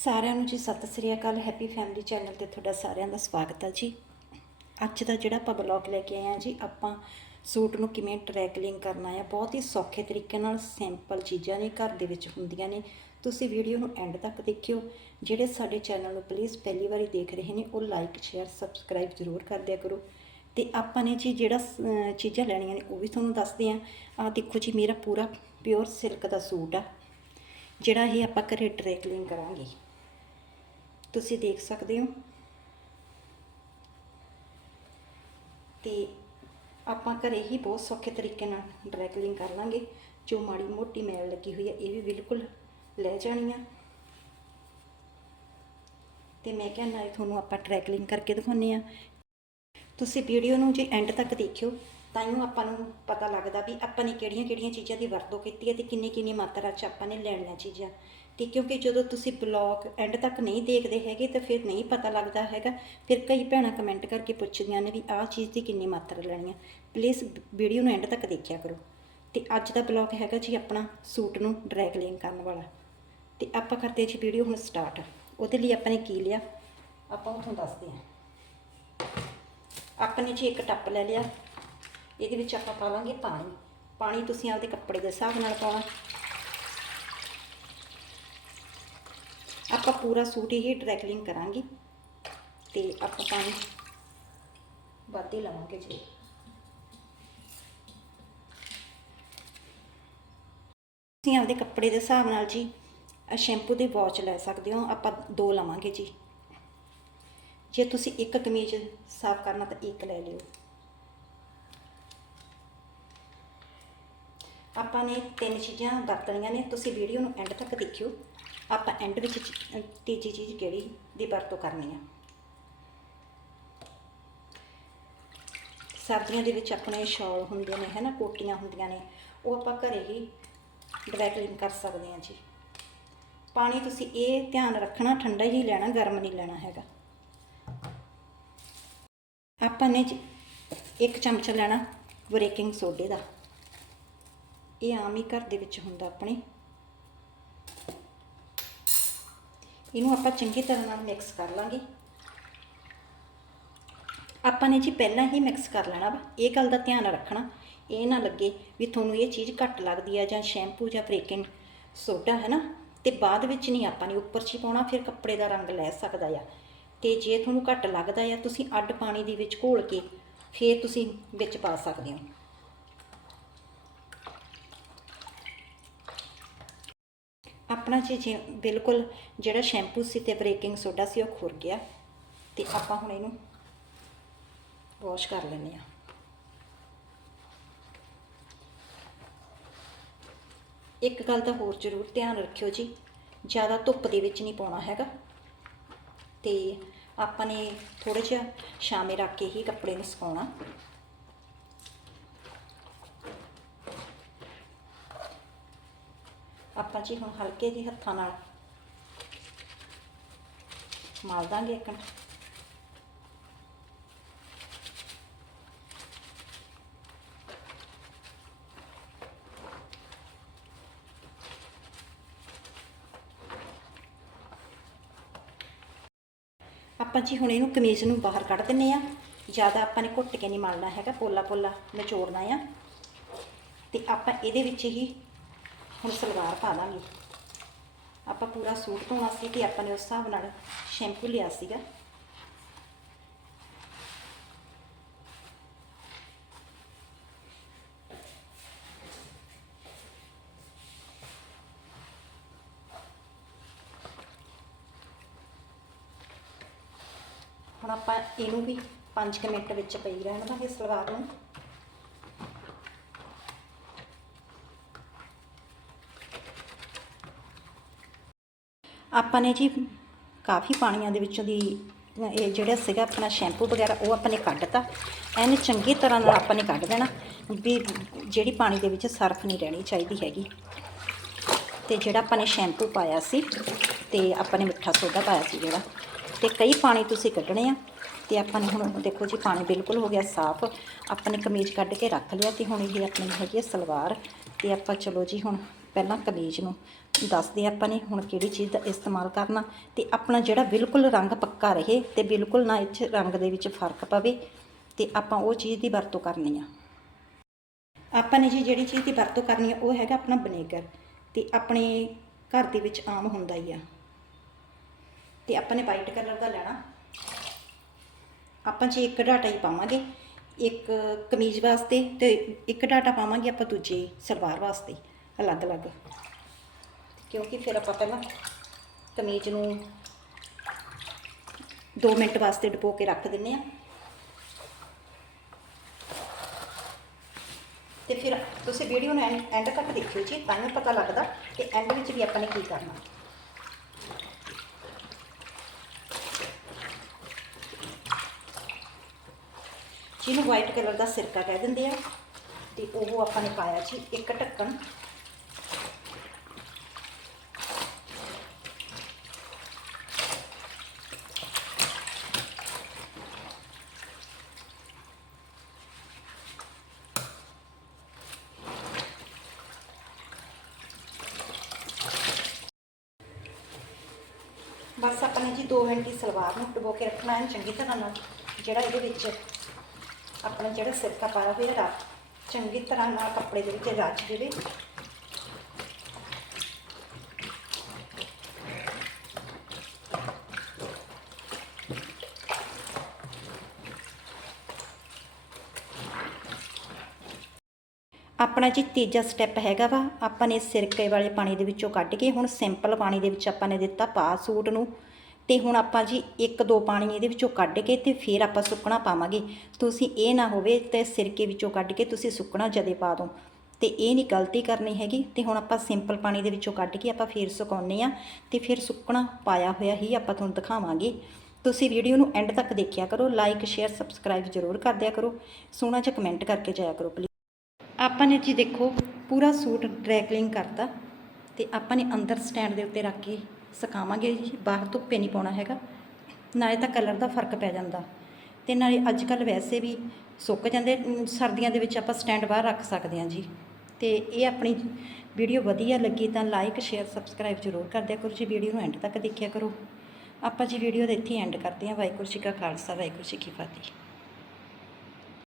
ਸਾਰਿਆਂ ਨੂੰ ਜੀ Sat Sri Akal happy family channel ਤੇ ਤੁਹਾਡਾ ਸਾਰਿਆਂ ਦਾ ਸਵਾਗਤ ਹੈ ਜੀ। ਅੱਜ ਦਾ ਜਿਹੜਾ ਆਪਾਂ ਬਲੌਗ ਲੈ ਕੇ ਆਏ ਹਾਂ ਜੀ, ਆਪਾਂ ਸੂਟ ਨੂੰ ਕਿਵੇਂ ਟਰੈਕਲਿੰਗ ਕਰਨਾ ਹੈ, ਬਹੁਤ ਹੀ ਸੌਖੇ ਤਰੀਕੇ ਨਾਲ ਸਿੰਪਲ ਚੀਜ਼ਾਂ ਨੇ, ਘਰ ਦੇ ਵਿੱਚ ਹੁੰਦੀਆਂ ਨੇ। ਤੁਸੀਂ ਵੀਡੀਓ ਨੂੰ ਐਂਡ ਤੱਕ ਦੇਖਿਓ। ਜਿਹੜੇ ਸਾਡੇ ਚੈਨਲ ਨੂੰ ਪਲੀਜ਼ ਪਹਿਲੀ ਵਾਰੀ ਦੇਖ ਰਹੇ ਨੇ, ਉਹ ਲਾਈਕ ਸ਼ੇਅਰ ਸਬਸਕ੍ਰਾਈਬ ਜ਼ਰੂਰ ਕਰ ਦਿਆ ਕਰੋ। ਤੇ ਆਪਾਂ ਨੇ ਜੀ ਜਿਹੜਾ ਚੀਜ਼ਾਂ ਲੈਣੀਆਂ ਨੇ, ਉਹ ਵੀ ਤੁਹਾਨੂੰ ਦੱਸਦੇ ਆਂ ਆਹ ਦੇਖੋ ਜੀ, ਮੇਰਾ ਪੂਰਾ ਪਿਓਰ ਸਿਲਕ ਦਾ ਸੂਟ ਆ, ਜਿਹੜਾ ਇਹ ਆਪਾਂ ਘਰੇ ਟਰੈਕਲਿੰਗ ਕਰਾਂਗੇ। ਤੁਸੀਂ ਦੇਖ ਸਕਦੇ ਹੋ। ਤੇ ਆਪਾਂ ਘਰੇ ਹੀ ਬਹੁਤ ਸੌਖੇ ਤਰੀਕੇ ਨਾਲ ਡਰੈਕਲਿੰਗ ਕਰ ਲਾਂਗੇ। ਜੋ ਮਾੜੀ ਮੋਟੀ ਮੈਲ ਲੱਗੀ ਹੋਈ ਹੈ ਇਹ ਵੀ ਬਿਲਕੁਲ ਲੈ ਜਾਣੀ ਆ। ਤੇ ਮੈਂ ਕਿਹਾ ਨਾਲੇ ਤੁਹਾਨੂੰ ਆਪਾਂ ਟਰੈਕਲਿੰਗ ਕਰਕੇ ਦਿਖਾਉਂਦੇ ਆ ਤੁਸੀਂ ਵੀਡੀਓ ਨੂੰ ਜੇ ਐਂਡ ਤੱਕ ਦੇਖਿਓ। ਤਾਂ ਹੀ ਆਪਾਂ ਨੂੰ ਪਤਾ ਲੱਗਦਾ ਵੀ ਆਪਾਂ ਨੇ ਕਿਹੜੀਆਂ-ਕਿਹੜੀਆਂ ਚੀਜ਼ਾਂ ਦੀ ਵਰਤੋਂ ਕੀਤੀ ਹੈ ਤੇ ਕਿੰਨੀ-ਕਿੰਨੀ ਮਾਤਰਾ 'ਚ ਆਪਾਂ ਨੇ ਲੈਣੀਆਂ ਚੀਜ਼ਾਂ। ਤੇ ਕਿਉਂਕਿ ਜਦੋਂ ਤੁਸੀਂ ਬਲੌਗ ਐਂਡ ਤੱਕ ਨਹੀਂ ਦੇਖਦੇ ਹੈਗੇ ਤਾਂ ਫਿਰ ਨਹੀਂ ਪਤਾ ਲੱਗਦਾ ਹੈਗਾ। ਫਿਰ ਕਈ ਭੈਣਾਂ ਕਮੈਂਟ ਕਰਕੇ ਪੁੱਛਦੀਆਂ ਨੇ ਵੀ ਆਹ ਚੀਜ਼ ਦੀ ਕਿੰਨੀ ਮਾਤਰਾ ਲੈਣੀ ਹੈ। ਪਲੀਜ਼ ਵੀਡੀਓ ਨੂੰ ਐਂਡ ਤੱਕ ਦੇਖਿਆ ਕਰੋ। ਤੇ ਅੱਜ ਦਾ ਬਲੌਗ ਹੈਗਾ ਜੀ ਆਪਣਾ ਸੂਟ ਨੂੰ ਡਰੈਗਲਿੰਗ ਕਰਨ ਵਾਲਾ। ਤੇ ਆਪਾਂ ਕਰਦੇ ਹਾਂ ਜੀ ਵੀਡੀਓ ਹੁਣ ਸਟਾਰਟ ਉਹਦੇ ਲਈ ਆਪਾਂ ਨੇ ਕੀ ਲਿਆ? ਆਪਾਂ ਤੁਹਾਨੂੰ ਦੱਸਦੇ ਹਾਂ। ਆਪਾਂ ਨੇ ਜੀ ਇੱਕ ਟੱਪ ਲੈ ਲਿਆ। ਇਹਦੇ ਵਿੱਚ ਆਪਾਂ ਪਾ ਲਾਂਗੇ ਪਾਣੀ। ਪਾਣੀ ਤੁਸੀਂ ਆਪਦੇ ਕੱਪੜੇ ਦੇ ਹਿਸਾਬ ਨਾਲ ਪਾਉਣਾ ਆਪਾਂ ਪੂਰਾ ਸੂਟ ਹੀ ਡਰੈਕਲਿੰਗ ਕਰਾਂਗੇ ਤੇ ਆਪਾਂ ਪਾਣੀ ਵੱਧ ਹੀ ਲਵਾਂਗੇ ਜੀ। ਤੁਸੀਂ ਆਪਦੇ ਕੱਪੜੇ ਦੇ ਹਿਸਾਬ ਨਾਲ ਜੀ ਸ਼ੈਂਪੂ ਦੇ ਵਾਚ ਲੈ ਸਕਦੇ ਹੋ। ਆਪਾਂ ਦੋ ਲਵਾਂਗੇ ਜੀ। ਜੇ ਤੁਸੀਂ ਇੱਕ ਕਮੀਜ਼ ਸਾਫ਼ ਕਰਨਾ ਤਾਂ ਇੱਕ ਲੈ ਲਿਓ। ਆਪਾਂ ਨੇ ਤਿੰਨ ਚੀਜ਼ਾਂ ਵਰਤਣੀਆਂ ਨੇ, ਤੁਸੀਂ ਵੀਡੀਓ ਨੂੰ ਐਂਡ ਤੱਕ ਦੇਖਿਓ। ਆਪਾਂ ਐਂਡ ਵਿੱਚ ਚ- ਤੀਜੀ ਚੀਜ਼ ਕਿਹੜੀ ਦੀ ਵਰਤੋਂ ਕਰਨੀ ਆ? ਸਰਦੀਆਂ ਦੇ ਵਿੱਚ ਆਪਣੇ ਸ਼ਾਲ ਹੁੰਦੇ ਨੇ ਹੈ ਨਾ ਕੋਟੀਆਂ ਹੁੰਦੀਆਂ ਨੇ, ਉਹ ਆਪਾਂ ਘਰੇ ਹੀ ਡਰੈਕਲਿੰਗ ਕਰ ਸਕਦੇ ਹਾਂ ਜੀ। ਪਾਣੀ ਤੁਸੀਂ ਇਹ ਧਿਆਨ ਰੱਖਣਾ, ਠੰਡਾ ਹੀ ਲੈਣਾ, ਗਰਮ ਨਹੀਂ ਲੈਣਾ ਹੈਗਾ। ਆਪਾਂ ਨੇ ਜੀ ਇੱਕ ਚਮਚਾ ਲੈਣਾ ਬਰੇਕਿੰਗ ਸੋਡੇ ਦਾ। ਇਹ ਆਮ ਹੀ ਘਰ ਦੇ ਵਿੱਚ ਹੁੰਦਾ ਆਪਣੇ। ਇਹਨੂੰ ਆਪਾਂ ਚੰਗੀ ਤਰ੍ਹਾਂ ਨਾਲ ਮਿਕਸ ਕਰ ਲਾਂਗੇ। ਆਪਾਂ ਨੇ ਜੀ ਪਹਿਲਾਂ ਹੀ ਮਿਕਸ ਕਰ ਲੈਣਾ ਵਾ। ਇਹ ਗੱਲ ਦਾ ਧਿਆਨ ਰੱਖਣਾ। ਇਹ ਨਾ ਲੱਗੇ ਵੀ ਤੁਹਾਨੂੰ ਇਹ ਚੀਜ਼ ਘੱਟ ਲੱਗਦੀ ਆ ਜਾਂ ਸ਼ੈਂਪੂ ਜਾਂ ਬ੍ਰੇਕਿੰਗ ਸੋਡਾ ਹੈ ਨਾ ਤੇ ਬਾਅਦ ਵਿੱਚ ਨਹੀਂ ਆਪਾਂ ਨੇ ਉੱਪਰ 'ਚ ਹੀ ਪਾਉਣਾ, ਫਿਰ ਕੱਪੜੇ ਦਾ ਰੰਗ ਲੈ ਸਕਦਾ ਆ। ਤੇ ਜੇ ਤੁਹਾਨੂੰ ਘੱਟ ਲੱਗਦਾ ਆ, ਤੁਸੀਂ ਅੱਡ ਪਾਣੀ ਦੇ ਵਿੱਚ ਘੋਲ ਕੇ ਫਿਰ ਤੁਸੀਂ ਵਿੱਚ ਪਾ ਸਕਦੇ ਹੋ। ਆਪਣਾ ਜੀ ਜੇ ਬਿਲਕੁਲ ਜਿਹੜਾ ਸ਼ੈਂਪੂ ਸੀ ਤੇ ਬ੍ਰੇਕਿੰਗ ਸੋਡਾ ਸੀ, ਉਹ ਖੁਰ ਗਿਆ। ਤੇ ਆਪਾਂ ਹੁਣ ਇਹਨੂੰ ਵਾਸ਼ ਕਰ ਲੈਂਦੇ ਆ ਇੱਕ ਗੱਲ ਦਾ ਹੋਰ ਜ਼ਰੂਰ ਧਿਆਨ ਰੱਖਿਓ ਜੀ, ਜ਼ਿਆਦਾ ਧੁੱਪ ਦੇ ਵਿੱਚ ਨਹੀਂ ਪਾਉਣਾ ਹੈਗਾ। ਤੇ ਆਪਾਂ ਨੇ ਥੋੜਾ ਜਿਹਾ ਛਾਵੇਂ ਰੱਖ ਕੇ ਹੀ ਕੱਪੜੇ ਨੂੰ ਸੁਕਾਉਣਾ। ਆਪਾਂ ਜੀ ਹੁਣ ਹਲਕੇ ਜਿਹੇ ਹੱਥਾਂ ਨਾਲ ਮਲ ਦਾਂਗੇ ਇੱਕ ਆਪਾਂ ਜੀ ਹੁਣ ਇਹਨੂੰ ਕਮੀਜ਼ ਨੂੰ ਬਾਹਰ ਕੱਢ ਦਿੰਨੇ ਆ। ਜ਼ਿਆਦਾ ਆਪਾਂ ਨੇ ਘੁੱਟ ਕੇ ਨਹੀਂ ਮਲਣਾ ਹੈਗਾ ਪੋਲਾ ਪੋਲਾ ਨਿਚੋੜਨਾ ਆ। ਤੇ ਆਪਾਂ ਇਹਦੇ ਵਿੱਚ ਹੀ ਹੁਣ ਸਲਵਾਰ ਪਾ ਦਾਂਗੇ। ਆਪਾਂ ਪੂਰਾ ਸੂਟ ਧੋਣਾ ਸੀ ਕਿ ਆਪਾਂ ਨੇ ਉਸ ਹਿਸਾਬ ਨਾਲ ਸ਼ੈਂਪੂ ਲਿਆ ਸੀਗਾ। ਹੁਣ ਆਪਾਂ ਇਹਨੂੰ ਵੀ 5 ਮਿੰਟ ਵਿੱਚ ਪਈ ਰਹਿਣ ਦਾਂਗੇ ਸਲਵਾਰ ਨੂੰ। ਆਪਾਂ ਨੇ ਜੀ ਕਾਫੀ ਪਾਣੀਆਂ ਦੇ ਵਿੱਚੋਂ ਦੀ, ਇਹ ਜਿਹੜਾ ਸੀਗਾ ਆਪਣਾ ਸ਼ੈਂਪੂ ਵਗੈਰਾ, ਉਹ ਆਪਾਂ ਨੇ ਕੱਢਤਾ ਐਨ ਚੰਗੀ ਤਰ੍ਹਾਂ ਨਾਲ ਆਪਾਂ ਨੇ ਕੱਢ ਦੇਣਾ ਵੀ ਜਿਹੜੀ ਪਾਣੀ ਦੇ ਵਿੱਚ ਸਰਫ ਨਹੀਂ ਰਹਿਣੀ ਚਾਹੀਦੀ ਹੈਗੀ। ਤੇ ਜਿਹੜਾ ਆਪਾਂ ਨੇ ਸ਼ੈਂਪੂ ਪਾਇਆ ਸੀ, ਤੇ ਆਪਾਂ ਨੇ ਮਿੱਠਾ ਸੋਡਾ ਪਾਇਆ ਸੀ ਜਿਹੜਾ, ਤੇ ਕਈ ਪਾਣੀ ਤੁਸੀਂ ਕੱਢਣੇ ਆ। ਤੇ ਆਪਾਂ ਨੇ ਹੁਣ ਦੇਖੋ ਜੀ, ਪਾਣੀ ਬਿਲਕੁਲ ਹੋ ਗਿਆ ਸਾਫ਼। ਆਪਾਂ ਨੇ ਕਮੀਜ਼ ਕੱਢ ਕੇ ਰੱਖ ਲਿਆ ਤੇ ਹੁਣ ਇਹ ਆਪਣੀ ਹੈਗੀ ਹੈ ਸਲਵਾਰ। ਤੇ ਆਪਾਂ ਚਲੋ ਜੀ ਹੁਣ ਪਹਿਲਾਂ ਕਮੀਜ਼ ਨੂੰ ਦੱਸਦੇ ਆਪਾਂ ਨੇ ਹੁਣ ਕਿਹੜੀ ਚੀਜ਼ ਦਾ ਇਸਤੇਮਾਲ ਕਰਨਾ ਤੇ ਆਪਣਾ ਜਿਹੜਾ ਬਿਲਕੁਲ ਰੰਗ ਪੱਕਾ ਰਹੇ ਤੇ ਬਿਲਕੁਲ ਨਾ ਇੱਥੇ ਰੰਗ ਦੇ ਵਿੱਚ ਫ਼ਰਕ ਪਵੇ ਤੇ ਆਪਾਂ ਉਹ ਚੀਜ਼ ਦੀ ਵਰਤੋਂ ਕਰਨੀ ਆ। ਆਪਾਂ ਨੇ ਜੀ ਜਿਹੜੀ ਚੀਜ਼ ਦੀ ਵਰਤੋਂ ਕਰਨੀ ਆ, ਉਹ ਹੈਗਾ ਆਪਣਾ ਵਿਨੇਗਰ ਤੇ ਆਪਣੇ ਘਰ ਦੇ ਵਿੱਚ ਆਮ ਹੁੰਦਾ ਹੀ ਆ। ਤੇ ਆਪਾਂ ਨੇ ਵਾਈਟ ਕਲਰ ਦਾ ਲੈਣਾ। ਆਪਾਂ ਜੀ ਇੱਕ ਡਾਟਾ ਹੀ ਪਾਵਾਂਗੇ, ਇੱਕ ਕਮੀਜ਼ ਵਾਸਤੇ ਤੇ ਇੱਕ ਡਾਟਾ ਪਾਵਾਂਗੇ ਆਪਾਂ ਦੂਜੇ ਸਲਵਾਰ ਵਾਸਤੇ। ਅਲੱਗ-ਅਲੱਗ ਕਿਉਂਕਿ ਫਿਰ ਆਪਾਂ ਪਹਿਲਾਂ ਕਮੀਜ਼ ਨੂੰ 2 ਮਿੰਟ ਵਾਸਤੇ ਡੁਬੋ ਕੇ ਰੱਖ ਦਿੰਨੇ ਆ ਤੇ ਫਿਰ ਤੁਸੀਂ ਵੀਡੀਓ ਨੂੰ ਐਂਡ ਤੱਕ ਦੇਖਿਓ ਜੀ, ਤਾਂ ਹੀ ਪਤਾ ਲੱਗਦਾ ਕਿ ਐਂਡ ਵਿੱਚ ਵੀ ਆਪਾਂ ਨੇ ਕੀ ਕਰਨਾ। ਜਿਹਨੂੰ ਵਾਈਟ ਕਲਰ ਦਾ ਸਿਰਕਾ ਕਹਿ ਦਿੰਦੇ ਆ, ਤੇ ਉਹ ਆਪਾਂ ਨੇ ਪਾਇਆ ਜੀ ਇੱਕ ਢੱਕਣ। ਬਸ ਆਪਾਂ ਨੇ ਜੀ 2 ਮਿੰਟ ਦੀ ਸਲਵਾਰ ਨੂੰ ਡੁਬੋ ਕੇ ਰੱਖਣਾ ਹੈ, ਚੰਗੀ ਤਰ੍ਹਾਂ ਨਾਲ ਜਿਹੜਾ ਇਹਦੇ ਵਿੱਚ ਆਪਣਾ ਜਿਹੜਾ ਸਿਰਕਾ ਪਾਇਆ ਹੋਇਆ ਰੱਖ ਚੰਗੀ ਤਰ੍ਹਾਂ ਨਾਲ ਕੱਪੜੇ ਦੇ ਵਿੱਚ ਰਚ ਜਾਵੇ ਆਪਣਾ ਜੀ ਤੀਜਾ ਸਟੈਪ ਹੈਗਾ ਵਾ, ਆਪਾਂ ਨੇ ਸਿਰਕੇ ਵਾਲੇ ਪਾਣੀ ਦੇ ਵਿੱਚੋਂ ਕੱਢ ਕੇ ਹੁਣ ਸਿੰਪਲ ਪਾਣੀ ਦੇ ਵਿੱਚ ਆਪਾਂ ਨੇ ਦਿੱਤਾ ਪਾ ਸੂਟ ਨੂੰ ਤੇ ਹੁਣ ਆਪਾਂ ਜੀ ਇੱਕ ਦੋ ਪਾਣੀ ਇਹਦੇ ਵਿੱਚੋਂ ਕੱਢ ਕੇ ਤੇ ਫਿਰ ਆਪਾਂ ਸੁੱਕਣਾ ਪਾਵਾਂਗੇ। ਤੁਸੀਂ ਇਹ ਨਾ ਹੋਵੇ ਤੇ ਸਿਰਕੇ ਵਿੱਚੋਂ ਕੱਢ ਕੇ ਤੁਸੀਂ ਸੁੱਕਣਾ ਜਦੇ ਪਾ ਦੋ। ਤੇ ਇਹ ਨਹੀਂ ਗਲਤੀ ਕਰਨੀ ਹੈਗੀ, ਤੇ ਹੁਣ ਆਪਾਂ ਸਿੰਪਲ ਪਾਣੀ ਦੇ ਵਿੱਚੋਂ ਕੱਢ ਕੇ ਆਪਾਂ ਫਿਰ ਸੁਕਾਉਨੇ ਆ ਤੇ ਫਿਰ ਸੁੱਕਣਾ ਪਾਇਆ ਹੋਇਆ ਹੀ ਆਪਾਂ ਤੁਹਾਨੂੰ ਦਿਖਾਵਾਂਗੇ। ਤੁਸੀਂ ਵੀਡੀਓ ਨੂੰ ਐਂਡ ਤੱਕ ਦੇਖਿਆ ਕਰੋ ਲਾਈਕ ਸ਼ੇਅਰ ਸਬਸਕ੍ਰਾਈਬ ਜ਼ਰੂਰ ਕਰ ਦਿਆ ਕਰੋ। ਸੋਹਣਾ ਜਿਹਾ ਕਮੈਂਟ ਕਰਕੇ ਜਾਇਆ ਕਰੋ ਪਲੀਜ਼ ਆਪਾਂ ਨੇ ਜੀ ਦੇਖੋ ਪੂਰਾ ਸੂਟ ਡਰੈਕਲਿੰਗ ਕਰਤਾ ਤੇ ਆਪਾਂ ਨੇ ਅੰਦਰ ਸਟੈਂਡ ਦੇ ਉੱਤੇ ਰੱਖ ਕੇ ਸੁਕਾਵਾਂਗੇ ਜੀ, ਬਾਹਰ ਧੁੱਪੇ ਨਹੀਂ ਪਾਉਣਾ ਹੈਗਾ। ਨਾਲੇ ਤਾਂ ਕਲਰ ਦਾ ਫ਼ਰਕ ਪੈ ਜਾਂਦਾ। ਤੇ ਨਾਲੇ ਅੱਜ ਕੱਲ ਵੈਸੇ ਵੀ ਸੁੱਕ ਜਾਂਦੇ ਸਰਦੀਆਂ ਦੇ ਵਿੱਚ ਆਪਾਂ ਸਟੈਂਡ ਬਾਹਰ ਰੱਖ ਸਕਦੇ ਹਾਂ ਜੀ। ਤੇ ਇਹ ਆਪਣੀ ਵੀਡੀਓ ਵਧੀਆ ਲੱਗੀ ਤਾਂ ਲਾਈਕ ਸ਼ੇਅਰ ਸਬਸਕ੍ਰਾਈਬ ਜ਼ਰੂਰ ਕਰ ਦਿਆ ਕਰੋ ਜੀ। ਵੀਡੀਓ ਨੂੰ ਐਂਡ ਤੱਕ ਦੇਖਿਆ ਕਰੋ। ਆਪਾਂ ਜੀ ਵੀਡੀਓ ਦਾ ਇੱਥੇ ਐਂਡ ਕਰਦੇ ਹਾਂ। ਵਾਹਿਗੁਰੂ ਜੀ ਕਾ ਖਾਲਸਾ, ਵਾਹਿਗੁਰੂ ਜੀ ਕੀ ਫਤਿਹ।